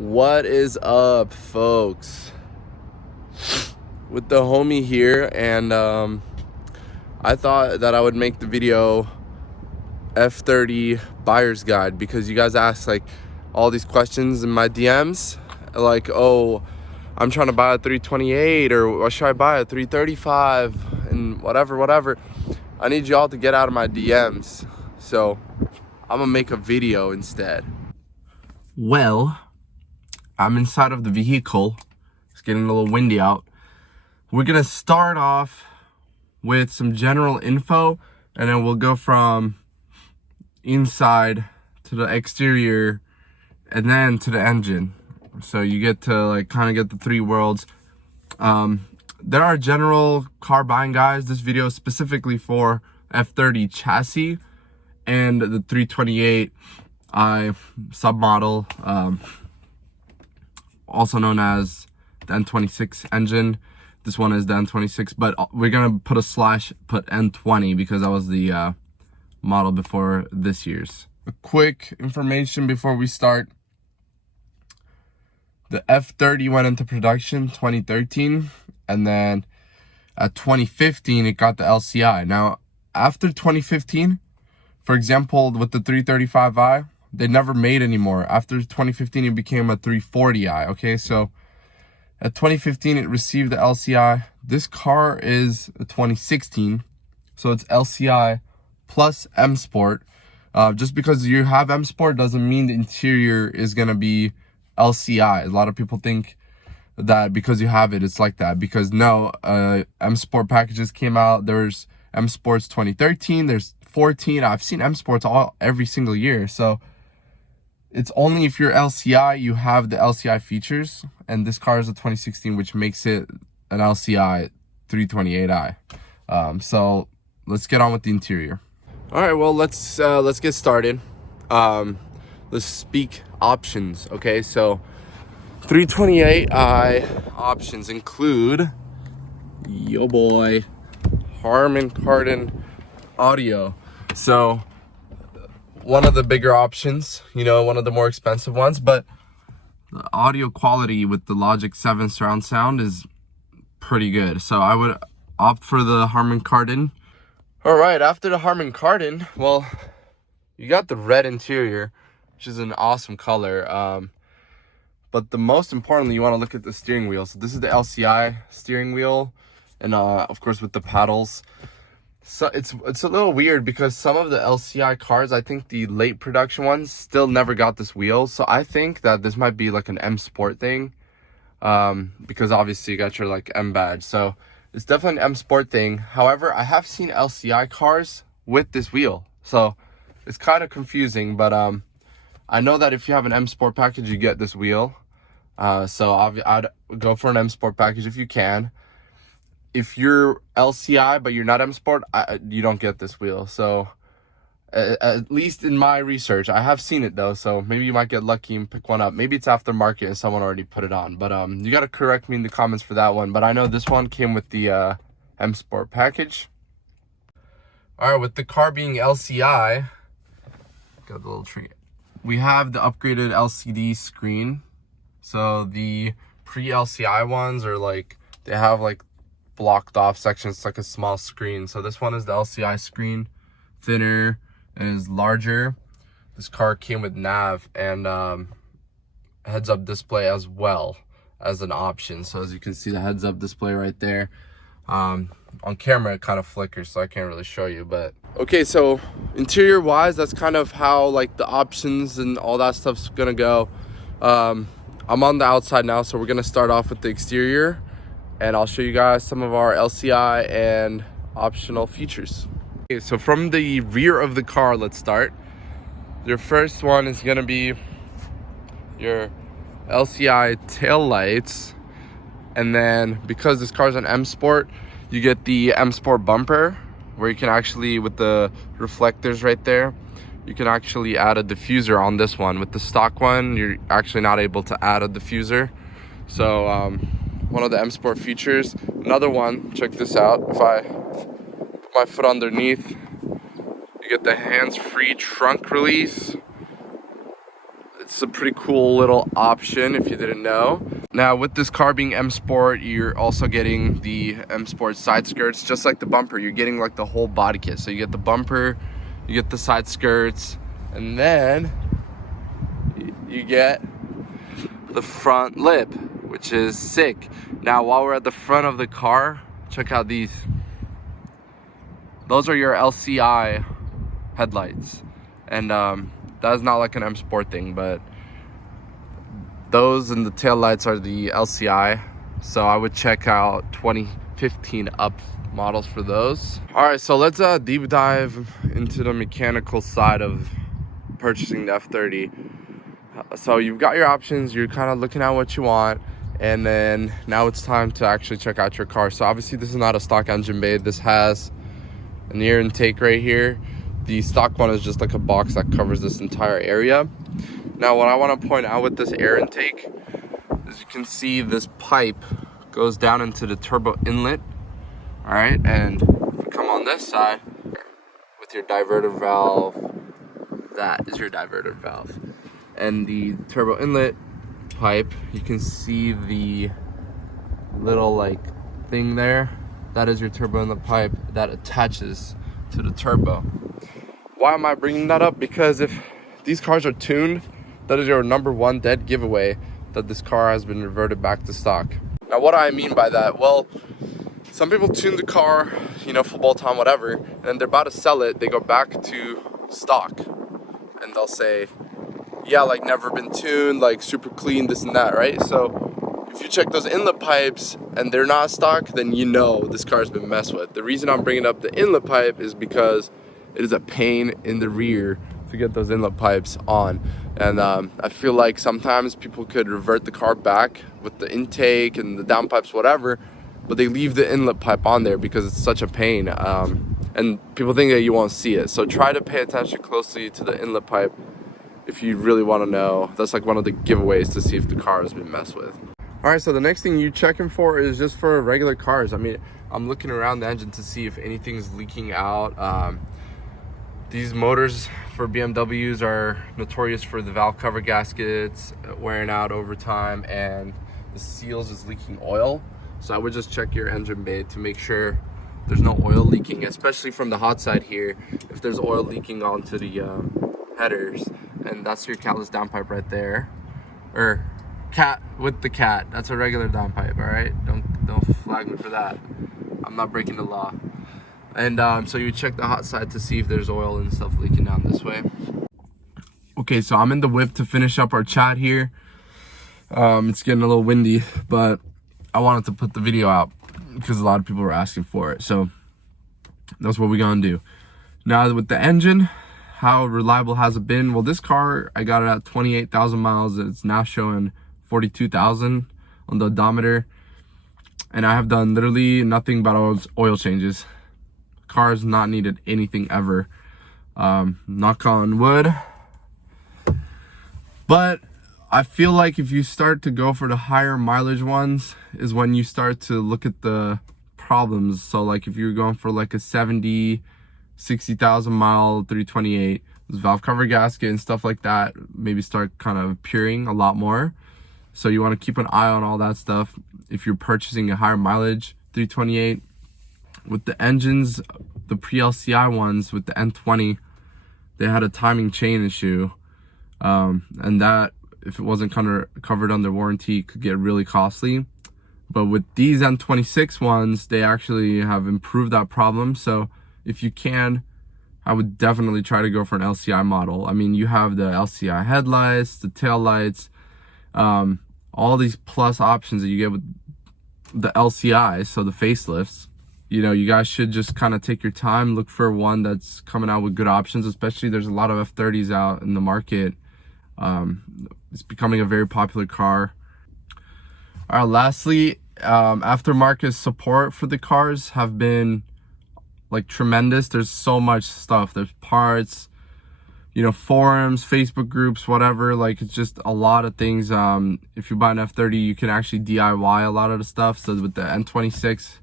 What is up, folks? With the homie here, and I thought that I would make the video F30 buyer's guide because you guys asked like all these questions in my DMs, like, oh, I'm trying to buy a 328, or what should I buy, a 335, and whatever. I need y'all to get out of my DMs, so I'm gonna make a video instead. Well, I'm inside of the vehicle. It's getting a little windy out. We're gonna start off with some general info, and then we'll go from inside to the exterior and then to the engine. So you get to like kind of get the three worlds. There are general car buying guides. This video is specifically for F30 chassis and the 328i submodel, also known as the N26 engine. This one is the N26, but we're gonna put N20 because that was the model before this year's. A quick information before we start. The F30 went into production 2013, and then at 2015 it got the LCI. Now after 2015, for example, with the 335i, they never made anymore. After 2015 it became a 340i. Okay, so at 2015 it received the LCI. This car is a 2016, so it's LCI plus M Sport. Just because you have M Sport doesn't mean the interior is gonna be LCI. A lot of people think that because you have it, it's like that. Because no, M Sport packages came out. There's M Sports 2013. There's 14. I've seen M Sports every single year. So it's only if you're LCI you have the LCI features. And this car is a 2016, which makes it an LCI 328i. So let's get on with the interior. All right, well, let's get started. Let's speak options. Okay, so 328i options include yo boy Harman Kardon audio. So one of the bigger options, you know, one of the more expensive ones, but the audio quality with the Logic 7 surround sound is pretty good. So I would opt for the Harman Kardon. All right, after the Harman Kardon, well, you got the red interior, which is an awesome color. But the most importantly, you want to look at the steering wheel. So this is the LCI steering wheel, and of course with the paddles. So it's a little weird because some of the LCI cars, I think the late production ones, still never got this wheel. So I think that this might be like an M Sport thing, because obviously you got your like M badge. So it's definitely an M Sport thing. However, I have seen LCI cars with this wheel, so it's kind of confusing. But I know that if you have an M Sport package, you get this wheel. So I'd go for an M Sport package if you can. If you're LCI but you're not M Sport, you don't get this wheel. So at least in my research, I have seen it though. So maybe you might get lucky and pick one up. Maybe it's aftermarket and someone already put it on. But you got to correct me in the comments for that one. But I know this one came with the M Sport package. All right, with the car being LCI, got the little tree. We have the upgraded LCD screen. So the pre-LCI ones are like, they have like blocked off sections. It's like a small screen. So this one is the LCI screen, thinner and is larger. This car came with nav and heads-up display as well as an option. So as you can see, the heads-up display right there. On camera it kind of flickers, so I can't really show you, but okay. So interior wise, that's kind of how like the options and all that stuff's gonna go. I'm on the outside now, so we're gonna start off with the exterior, and I'll show you guys some of our LCI and optional features. Okay, so from the rear of the car, let's start. Your first one is gonna be your LCI tail lights, and then because this car is an M Sport, you get the M Sport bumper, where you can actually, with the reflectors right there, you can actually add a diffuser on this one. With the stock one, you're actually not able to add a diffuser. So one of the M Sport features. Another one, check this out. If I put my foot underneath, you get the hands-free trunk release. that's a pretty cool little option if you didn't know. Now with this car being M Sport, you're also getting the M Sport side skirts, just like the bumper. You're getting like the whole body kit. So you get the bumper, you get the side skirts, and then you get the front lip, which is sick. Now while we're at the front of the car, check out these. Those are your LCI headlights, and that's not like an M Sport thing, but those and the tail lights are the LCI. So I would check out 2015 up models for those. All right, so let's deep dive into the mechanical side of purchasing the F30. So you've got your options, you're kind of looking at what you want, and then now it's time to actually check out your car. So obviously this is not a stock engine bay. This has an air intake right here. The stock one is just like a box that covers this entire area. Now what I want to point out with this air intake is you can see this pipe goes down into the turbo inlet. All right, and if you come on this side with your diverter valve, that is your diverter valve. And the turbo inlet pipe, you can see the little like thing there. That is your turbo inlet pipe that attaches to the turbo. Why am I bringing that up? Because if these cars are tuned, that is your #1 dead giveaway that this car has been reverted back to stock. Now what do I mean by that? Well, some people tune the car, you know, football time, whatever, and they're about to sell it, they go back to stock and they'll say, yeah, like never been tuned, like super clean, this and that, right? So if you check those inlet pipes and they're not stock, then you know this car's been messed with. The reason I'm bringing up the inlet pipe is because it is a pain in the rear to get those inlet pipes on. And I feel like sometimes people could revert the car back with the intake and the downpipes, whatever, but they leave the inlet pipe on there because it's such a pain. And people think that you won't see it. So try to pay attention closely to the inlet pipe if you really want to know. That's like one of the giveaways to see if the car has been messed with. All right, so the next thing you're checking for is just for regular cars. I mean, I'm looking around the engine to see if anything's leaking out. These motors for BMWs are notorious for the valve cover gaskets wearing out over time, and the seals is leaking oil. So I would just check your engine bay to make sure there's no oil leaking, especially from the hot side here. If there's oil leaking onto the headers, and that's your catless downpipe right there, or cat with the cat. That's a regular downpipe. All right, don't flag me for that. I'm not breaking the law. And so you check the hot side to see if there's oil and stuff leaking down this way. Okay, so I'm in the whip to finish up our chat here. It's getting a little windy, but I wanted to put the video out because a lot of people were asking for it. So that's what we're gonna do. Now with the engine, how reliable has it been? Well, this car, I got it at 28,000 miles. It's now showing 42,000 on the odometer. And I have done literally nothing but oil changes. Car's not needed anything ever. Knock on wood. But I feel like if you start to go for the higher mileage ones is when you start to look at the problems. So like if you're going for like a 70, 60,000 mile 328, this valve cover gasket and stuff like that maybe start kind of appearing a lot more. So you want to keep an eye on all that stuff if you're purchasing a higher mileage 328. With the engines, the pre-LCI ones with the N20, they had a timing chain issue, and that, if it wasn't covered under warranty, could get really costly. But with these N26 ones, they actually have improved that problem. So if you can, I would definitely try to go for an LCI model. I mean, you have the LCI headlights, the tail lights, all these plus options that you get with the LCI, so the facelifts. You know, you guys should just kind of take your time, look for one that's coming out with good options, especially there's a lot of F30s out in the market. It's becoming a very popular car. All right, lastly, aftermarket support for the cars have been like tremendous. There's so much stuff. There's parts, you know, forums, Facebook groups, whatever. Like, it's just a lot of things. If you buy an F30, you can actually DIY a lot of the stuff. So with the N26,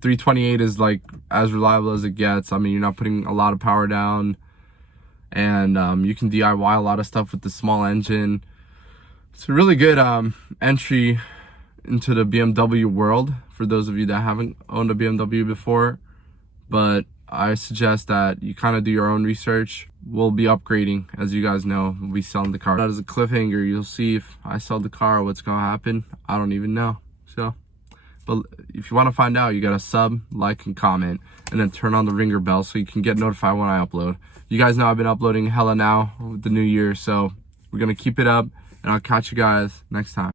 328 is like as reliable as it gets. I mean, you're not putting a lot of power down, and you can DIY a lot of stuff with the small engine. It's a really good entry into the BMW world for those of you that haven't owned a BMW before, but I suggest that you kind of do your own research. We'll be upgrading, as you guys know. We'll be selling the car. That is a cliffhanger. You'll see if I sell the car, what's gonna happen. I don't even know. So, but if you want to find out, you gotta sub, like, and comment, and then turn on the ringer bell so you can get notified when I upload. You guys know I've been uploading hella now with the new year, so we're gonna keep it up, and I'll catch you guys next time.